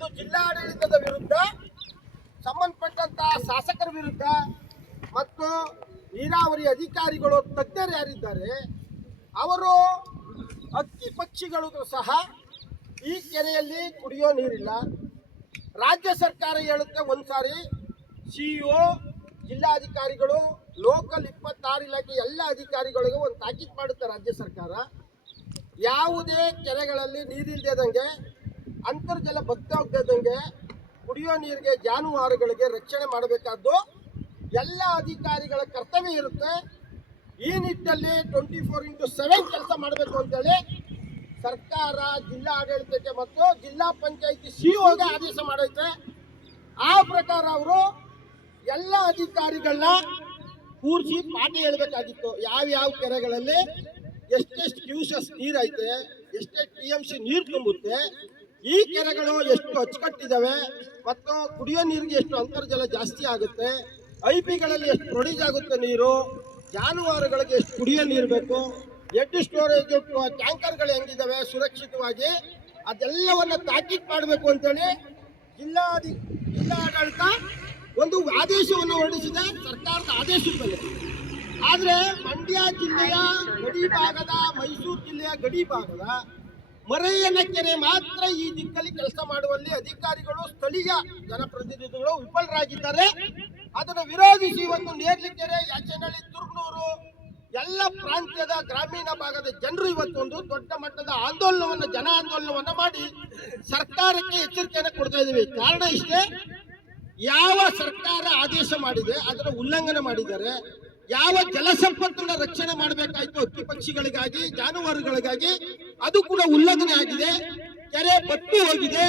ಅದು ಜಿಲ್ಲಾಡಳಿತದ ವಿರುದ್ಧ, ಸಂಬಂಧಪಟ್ಟಂತಹ ಶಾಸಕರ ವಿರುದ್ಧ ಮತ್ತು ನೀರಾವರಿ ಅಧಿಕಾರಿಗಳು ತಜ್ಞರು ಯಾರಿದ್ದಾರೆ ಅವರು ಹಕ್ಕಿ ಪಕ್ಷಿಗಳು ಸಹ ಈ ಕೆರೆಯಲ್ಲಿ ಕುಡಿಯೋ ನೀರಿಲ್ಲ. ರಾಜ್ಯ ಸರ್ಕಾರ ಹೇಳುತ್ತೆ ಒಂದ್ಸಾರಿ, ಸಿಇಒ, ಜಿಲ್ಲಾಧಿಕಾರಿಗಳು, ಲೋಕಲ್ 26 ಇಲಾಖೆ ಎಲ್ಲ ಅಧಿಕಾರಿಗಳಿಗೂ ಒಂದು ತಾಕೀತು ಮಾಡುತ್ತೆ ರಾಜ್ಯ ಸರ್ಕಾರ. ಯಾವುದೇ ಕೆರೆಗಳಲ್ಲಿ ನೀರಿಲ್ಲದಂಗೆ, ಅಂತರ್ಜಲ ಬತ್ತಿ ಹೋಗದಂಗೆ, ಕುಡಿಯೋ ನೀರಿಗೆ ಜಾನುವಾರುಗಳಿಗೆ ರಕ್ಷಣೆ ಮಾಡಬೇಕಾದ್ದು ಎಲ್ಲ ಅಧಿಕಾರಿಗಳ ಕರ್ತವ್ಯ ಇರುತ್ತೆ. ಈ ನಿಟ್ಟಿನಲ್ಲಿ 24x7 ಕೆಲಸ ಮಾಡಬೇಕು ಅಂತೇಳಿ ಸರ್ಕಾರ ಜಿಲ್ಲಾ ಆಡಳಿತಕ್ಕೆ ಮತ್ತು ಜಿಲ್ಲಾ ಪಂಚಾಯಿತಿ ಸಿಇಒಗೆ ಆದೇಶ ಮಾಡೈತೆ. ಆ ಪ್ರಕಾರ ಅವರು ಎಲ್ಲ ಅಧಿಕಾರಿಗಳನ್ನ ಕೂರಿಸಿ ಪಾಠ ಹೇಳಬೇಕಾಗಿತ್ತು. ಯಾವ್ಯಾವ ಕೆರೆಗಳಲ್ಲಿ ಎಷ್ಟೆಷ್ಟು ಕ್ಯೂಸೆಸ್ ನೀರೈತೆ, ಎಷ್ಟೆಷ್ಟು TMC ನೀರು ತುಂಬುತ್ತೆ, ಈ ಕೆರೆಗಳು ಎಷ್ಟು ಅಚ್ಚುಕಟ್ಟಿದ್ದಾವೆ ಮತ್ತು ಕುಡಿಯೋ ನೀರಿಗೆ ಎಷ್ಟು ಅಂತರ್ಜಲ ಜಾಸ್ತಿ ಆಗುತ್ತೆ, IPಗಳಲ್ಲಿ ಎಷ್ಟು ಪ್ರೊಡ್ಯೂಸ್ ಆಗುತ್ತೆ ನೀರು, ಜಾನುವಾರುಗಳಿಗೆ ಎಷ್ಟು ಕುಡಿಯೋ ನೀರು ಬೇಕು, ಎಷ್ಟು ಸ್ಟೋರೇಜ್ ಟ್ಯಾಂಕರ್ಗಳು ಹೆಂಗಿದ್ದಾವೆ ಸುರಕ್ಷಿತವಾಗಿ, ಅದೆಲ್ಲವನ್ನ ತಾಕೀತು ಮಾಡಬೇಕು ಅಂತೇಳಿ ಜಿಲ್ಲಾಡಳಿತ ಒಂದು ಆದೇಶವನ್ನು ಹೊರಡಿಸಿದೆ, ಸರ್ಕಾರದ ಆದೇಶದ ಮೇಲೆ. ಆದರೆ ಮಂಡ್ಯ ಜಿಲ್ಲೆಯ ಗಡಿ ಭಾಗದ, ಮೈಸೂರು ಜಿಲ್ಲೆಯ ಗಡಿ ಭಾಗದ ಮರಯ್ಯನ ಕೆರೆ ಮಾತ್ರ ಈ ದಿಕ್ಕಲ್ಲಿ ಕೆಲಸ ಮಾಡುವಲ್ಲಿ ಅಧಿಕಾರಿಗಳು, ಸ್ಥಳೀಯ ಜನಪ್ರತಿನಿಧಿಗಳು ವಿಫಲರಾಗಿದ್ದಾರೆ. ಅದನ್ನು ವಿರೋಧಿಸಿ ಇವತ್ತು ನೇರ್ಲಿಕೆರೆ, ಯಾಚನಹಳ್ಳಿ, ತುರ್ನೂರು ಎಲ್ಲ ಪ್ರಾಂತ್ಯದ ಗ್ರಾಮೀಣ ಭಾಗದ ಜನರು ಇವತ್ತೊಂದು ದೊಡ್ಡ ಮಟ್ಟದ ಜನ ಆಂದೋಲನವನ್ನ ಮಾಡಿ ಸರ್ಕಾರಕ್ಕೆ ಎಚ್ಚರಿಕೆಯನ್ನು ಕೊಡ್ತಾ ಇದ್ದೀವಿ. ಕಾರಣ ಇಷ್ಟೇ, ಯಾವ ಸರ್ಕಾರ ಆದೇಶ ಮಾಡಿದೆ ಅದರ ಉಲ್ಲಂಘನೆ ಮಾಡಿದ್ದಾರೆ. ಯಾವ ಜಲಸಂಪತ್ತನ್ನು ರಕ್ಷಣೆ ಮಾಡಬೇಕಾಯ್ತು ಹಕ್ಕಿ ಪಕ್ಷಿಗಳಿಗಾಗಿ, ಜಾನುವಾರುಗಳಿಗಾಗಿ, ಅದು ಕೂಡ ಉಲ್ಲಂಘನೆ ಆಗಿದೆ. ಕೆರೆ ಬತ್ತಿ ಹೋಗಿದೆ.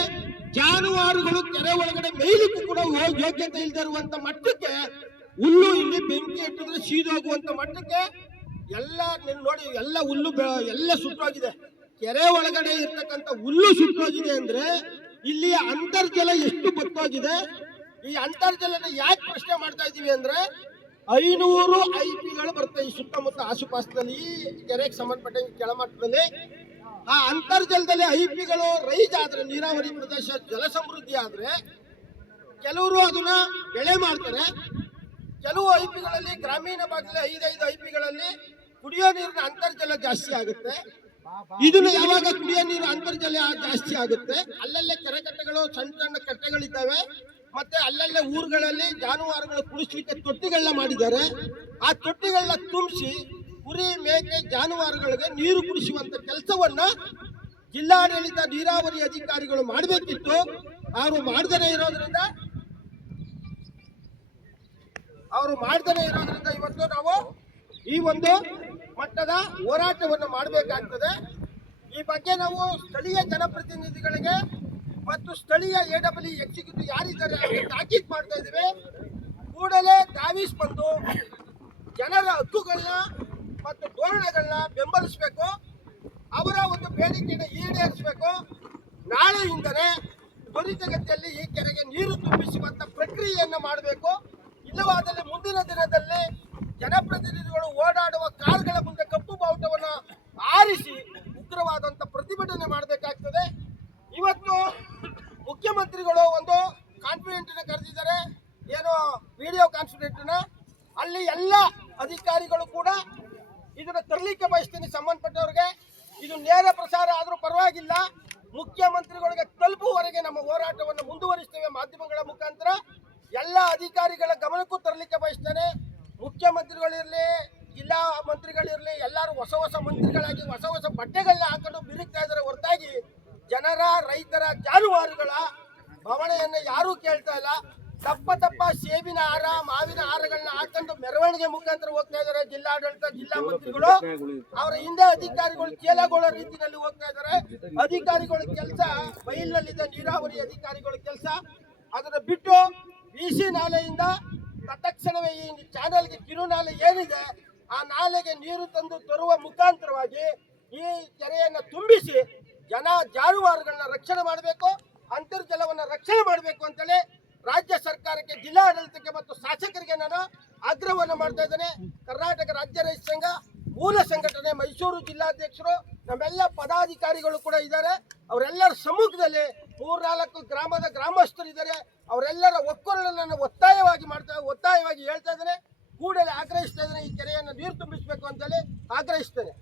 ಜಾನುವಾರುಗಳು ಕೆರೆ ಒಳಗಡೆ ಮೇಯ್ಲಿಕ್ಕೂ ಕೂಡ ಯೋಗ್ಯತೆ ಇಲ್ಲದೆ ಇರುವಂತ ಮಟ್ಟಕ್ಕೆ, ಹುಲ್ಲು ಇಲ್ಲಿ ಬೆಂಕಿ ಇಟ್ಟಿದ್ರೆ ಸೀದೋಗುವಂತ ಮಟ್ಟಕ್ಕೆ ಎಲ್ಲ ನೋಡಿ, ಎಲ್ಲ ಹುಲ್ಲು ಎಲ್ಲ ಸುಟ್ಟೋಗಿದೆ. ಕೆರೆ ಒಳಗಡೆ ಇರ್ತಕ್ಕಂಥ ಹುಲ್ಲು ಸುಟ್ಟೋಗಿದೆ ಅಂದ್ರೆ ಇಲ್ಲಿಯ ಅಂತರ್ಜಲ ಎಷ್ಟು ಬತ್ತೋಗಿದೆ. ಈ ಅಂತರ್ಜಲನ ಯಾಕೆ ಪ್ರಶ್ನೆ ಮಾಡ್ತಾ ಇದೀವಿ ಅಂದ್ರೆ 500 IPಗಳು ಬರ್ತವೆ ಈ ಸುತ್ತಮುತ್ತ ಆಸುಪಾಸದಲ್ಲಿ, ಈ ಕೆರೆಗೆ ಸಂಬಂಧಪಟ್ಟಂಗೆ ಕೆಳಮಟ್ಟದಲ್ಲಿ. ಆ ಅಂತರ್ಜಲದಲ್ಲಿ IPಗಳು ರೈಸ್ ಆದ್ರೆ, ನೀರಾವರಿ ಪ್ರದೇಶ ಜಲ ಸಮೃದ್ಧಿ ಆದ್ರೆ ಕೆಲವರು ಅದನ್ನ ಬೆಳೆ ಮಾಡ್ತಾರೆ. ಕೆಲವು IPಗಳಲ್ಲಿ, ಗ್ರಾಮೀಣ ಭಾಗದಲ್ಲಿ 5 IPಗಳಲ್ಲಿ ಕುಡಿಯೋ ನೀರಿನ ಅಂತರ್ಜಲ ಜಾಸ್ತಿ ಆಗುತ್ತೆ. ಇದನ್ನ ಯಾವಾಗ ಕುಡಿಯೋ ನೀರು ಅಂತರ್ಜಲ ಜಾಸ್ತಿ ಆಗುತ್ತೆ, ಅಲ್ಲಲ್ಲೇ ಕೆರೆಕಟ್ಟೆಗಳು, ಸಣ್ಣ ಸಣ್ಣ ಕಟ್ಟೆಗಳಿದ್ದಾವೆ. ಮತ್ತೆ ಅಲ್ಲಲ್ಲೇ ಊರುಗಳಲ್ಲಿ ಜಾನುವಾರುಗಳು ಕುಡಿಸ್ಲಿಕ್ಕೆ ತೊಟ್ಟಿಗಳನ್ನ ಮಾಡಿದ್ದಾರೆ. ಆ ತೊಟ್ಟಿಗಳನ್ನ ತುಂಬಿಸಿ ಕುರಿ, ಮೇಕೆ, ಜಾನುವಾರುಗಳಿಗೆ ನೀರು ಕುಡಿಸುವಂತ ಕೆಲಸವನ್ನ ಜಿಲ್ಲಾಡಳಿತ ನೀರಾವರಿ ಅಧಿಕಾರಿಗಳು ಮಾಡಬೇಕಿತ್ತು. ಅವರು ಮಾಡದೇ ಇರೋದ್ರಿಂದ ಇವತ್ತು ನಾವು ಈ ಒಂದು ಮಟ್ಟದ ಹೋರಾಟವನ್ನು ಮಾಡಬೇಕಾಗ್ತದೆ. ಈ ಬಗ್ಗೆ ನಾವು ಸ್ಥಳೀಯ ಜನಪ್ರತಿನಿಧಿಗಳಿಗೆ ಮತ್ತು ಸ್ಥಳೀಯ AWE ಎಕ್ಸಿಕ್ಯೂಟಿವ್ ಯಾರಿದ್ದಾರೆ ಅವರಿಗೆ ತಾಕೀತು ಮಾಡ್ತಾ ಇದ್ದೀವಿ. ಕೂಡಲೇ ಧಾವಿಸಿ ಬಂದು ಜನರ ಹಕ್ಕುಗಳನ್ನ ಮತ್ತು ಧೋರಣೆಗಳನ್ನ ಬೆಂಬಲಿಸಬೇಕು. ಅವರ ಒಂದು ಬೇಡಿಕೆಯನ್ನು ಈಡೇರಿಸಬೇಕು. ನಾಳೆಯಿಂದಲೇ ತ್ವರಿತಗತಿಯಲ್ಲಿ ಈ ಕೆರೆಗೆ ನೀರು ತುಂಬಿಸುವಂತ ಪ್ರಕ್ರಿಯೆಯನ್ನು ಮಾಡಬೇಕು. ಇಲ್ಲವಾದಲ್ಲಿ ಮುಂದಿನ ದಿನದಲ್ಲಿ ಜನಪ್ರತಿನಿಧಿಗಳು ಓಡಾಡುವ ಕಾರುಗಳ ಮುಂದೆ ಕಪ್ಪು ಬಾವುಟವನ್ನು ಆರಿಸಿ ಉಗ್ರವಾದಂತ ಪ್ರತಿಭಟನೆ ಮಾಡಬೇಕಾಗ್ತದೆ. ಇವತ್ತು ಮುಖ್ಯಮಂತ್ರಿಗಳು ಒಂದು ಕಾನ್ಫಿಡೆಂಟ್ ಕರೆದಿದ್ದಾರೆ, ಏನೋ ವಿಡಿಯೋ ಕಾನ್ಫಿಡೆಂಟ್. ಅಲ್ಲಿ ಎಲ್ಲ ಅಧಿಕಾರಿಗಳು ಕೂಡ ಇದನ್ನ ತರಲಿಕ್ಕೆ ಬಯಸ್ತೀನಿ. ಸಂಬಂಧಪಟ್ಟವರಿಗೆ ಇದು ನೇರ ಪ್ರಸಾರ ಆದ್ರೂ ಪರವಾಗಿಲ್ಲ, ಮುಖ್ಯಮಂತ್ರಿಗಳಿಗೆ ತಲುಪುವವರೆಗೆ ನಮ್ಮ ಹೋರಾಟವನ್ನು ಮುಂದುವರಿಸ್ತೇವೆ. ಮಾಧ್ಯಮಗಳ ಮುಖಾಂತರ ಎಲ್ಲ ಅಧಿಕಾರಿಗಳ ಗಮನಕ್ಕೂ ತರಲಿಕ್ಕೆ ಬಯಸ್ತೇನೆ. ಮುಖ್ಯಮಂತ್ರಿಗಳಿರಲಿ, ಜಿಲ್ಲಾ ಮಂತ್ರಿಗಳಿರಲಿ, ಎಲ್ಲರೂ ಹೊಸ ಮಂತ್ರಿಗಳಾಗಿ ಹೊಸ ಬಟ್ಟೆಗಳನ್ನ ಹಾಕೊಂಡು ಬಿರುಕ್ತಾ ಇದ್ದಾರೆ ಹೊರತಾಗಿ ಜನರ, ರೈತರ, ಜಾನುವಾರುಗಳ ಭವಣೆಯನ್ನ ಯಾರೂ ಕೇಳ್ತಾ ಇಲ್ಲ. ತಪ್ಪ ಸೇಬಿನ ಹಾರ, ಮಾವಿನ ಹಾರಗಳನ್ನ ಹಾಕೊಂಡು ಮೆರವಣಿಗೆ ಮುಖಾಂತರ ಹೋಗ್ತಾ ಇದ್ದಾರೆ ಜಿಲ್ಲಾಡಳಿತ, ಜಿಲ್ಲಾ ಮಂತ್ರಿಗಳು. ಅವರ ಹಿಂದೆ ಅಧಿಕಾರಿಗಳು ಚೇಲಗೊಳ್ಳೋ ರೀತಿಯಲ್ಲಿ ಹೋಗ್ತಾ ಇದ್ದಾರೆ. ಅಧಿಕಾರಿಗಳ ಕೆಲಸ ಬಯಲಿನಲ್ಲಿದ್ದ ನೀರಾವರಿ ಅಧಿಕಾರಿಗಳ ಕೆಲಸ ಅದನ್ನ ಬಿಟ್ಟು BC ನಾಲೆಯಿಂದ ತತ್ಕ್ಷಣವೇ ಈ ಚಾನೆಲ್ಗೆ ಕಿರುನಾಲೆ ಏನಿದೆ ಆ ನಾಲೆಗೆ ನೀರು ತಂದು ತರುವ ಮುಖಾಂತರವಾಗಿ ಈ ಕೆರೆಯನ್ನು ತುಂಬಿಸಿ ಜಾನುವಾರುಗಳನ್ನ ರಕ್ಷಣೆ ಮಾಡಬೇಕು, ಅಂತರ್ಜಲವನ್ನು ರಕ್ಷಣೆ ಮಾಡಬೇಕು ಅಂತೇಳಿ ರಾಜ್ಯ ಸರ್ಕಾರಕ್ಕೆ, ಜಿಲ್ಲಾಡಳಿತಕ್ಕೆ ಮತ್ತು ಶಾಸಕರಿಗೆ ನಾನು ಆಗ್ರಹವನ್ನು ಮಾಡ್ತಾ ಇದ್ದೇನೆ. ಕರ್ನಾಟಕ ರಾಜ್ಯ ರೈತ ಸಂಘ ಮೂಲ ಸಂಘಟನೆ ಮೈಸೂರು ಜಿಲ್ಲಾಧ್ಯಕ್ಷರು ನಮ್ಮೆಲ್ಲ ಪದಾಧಿಕಾರಿಗಳು ಕೂಡ ಇದ್ದಾರೆ. ಅವರೆಲ್ಲರ ಸಮ್ಮುಖದಲ್ಲಿ 3-4 ಗ್ರಾಮದ ಗ್ರಾಮಸ್ಥರು ಇದ್ದಾರೆ. ಅವರೆಲ್ಲರ ಒಕ್ಕೊರಲನ್ನು ಒತ್ತಾಯವಾಗಿ ಹೇಳ್ತಾ ಇದ್ದೇನೆ, ಕೂಡಲೇ ಆಗ್ರಹಿಸ್ತಾ ಇದ್ದೇನೆ, ಈ ಕೆರೆಯನ್ನು ನೀರು ತುಂಬಿಸಬೇಕು ಅಂತೇಳಿ ಆಗ್ರಹಿಸ್ತೇನೆ.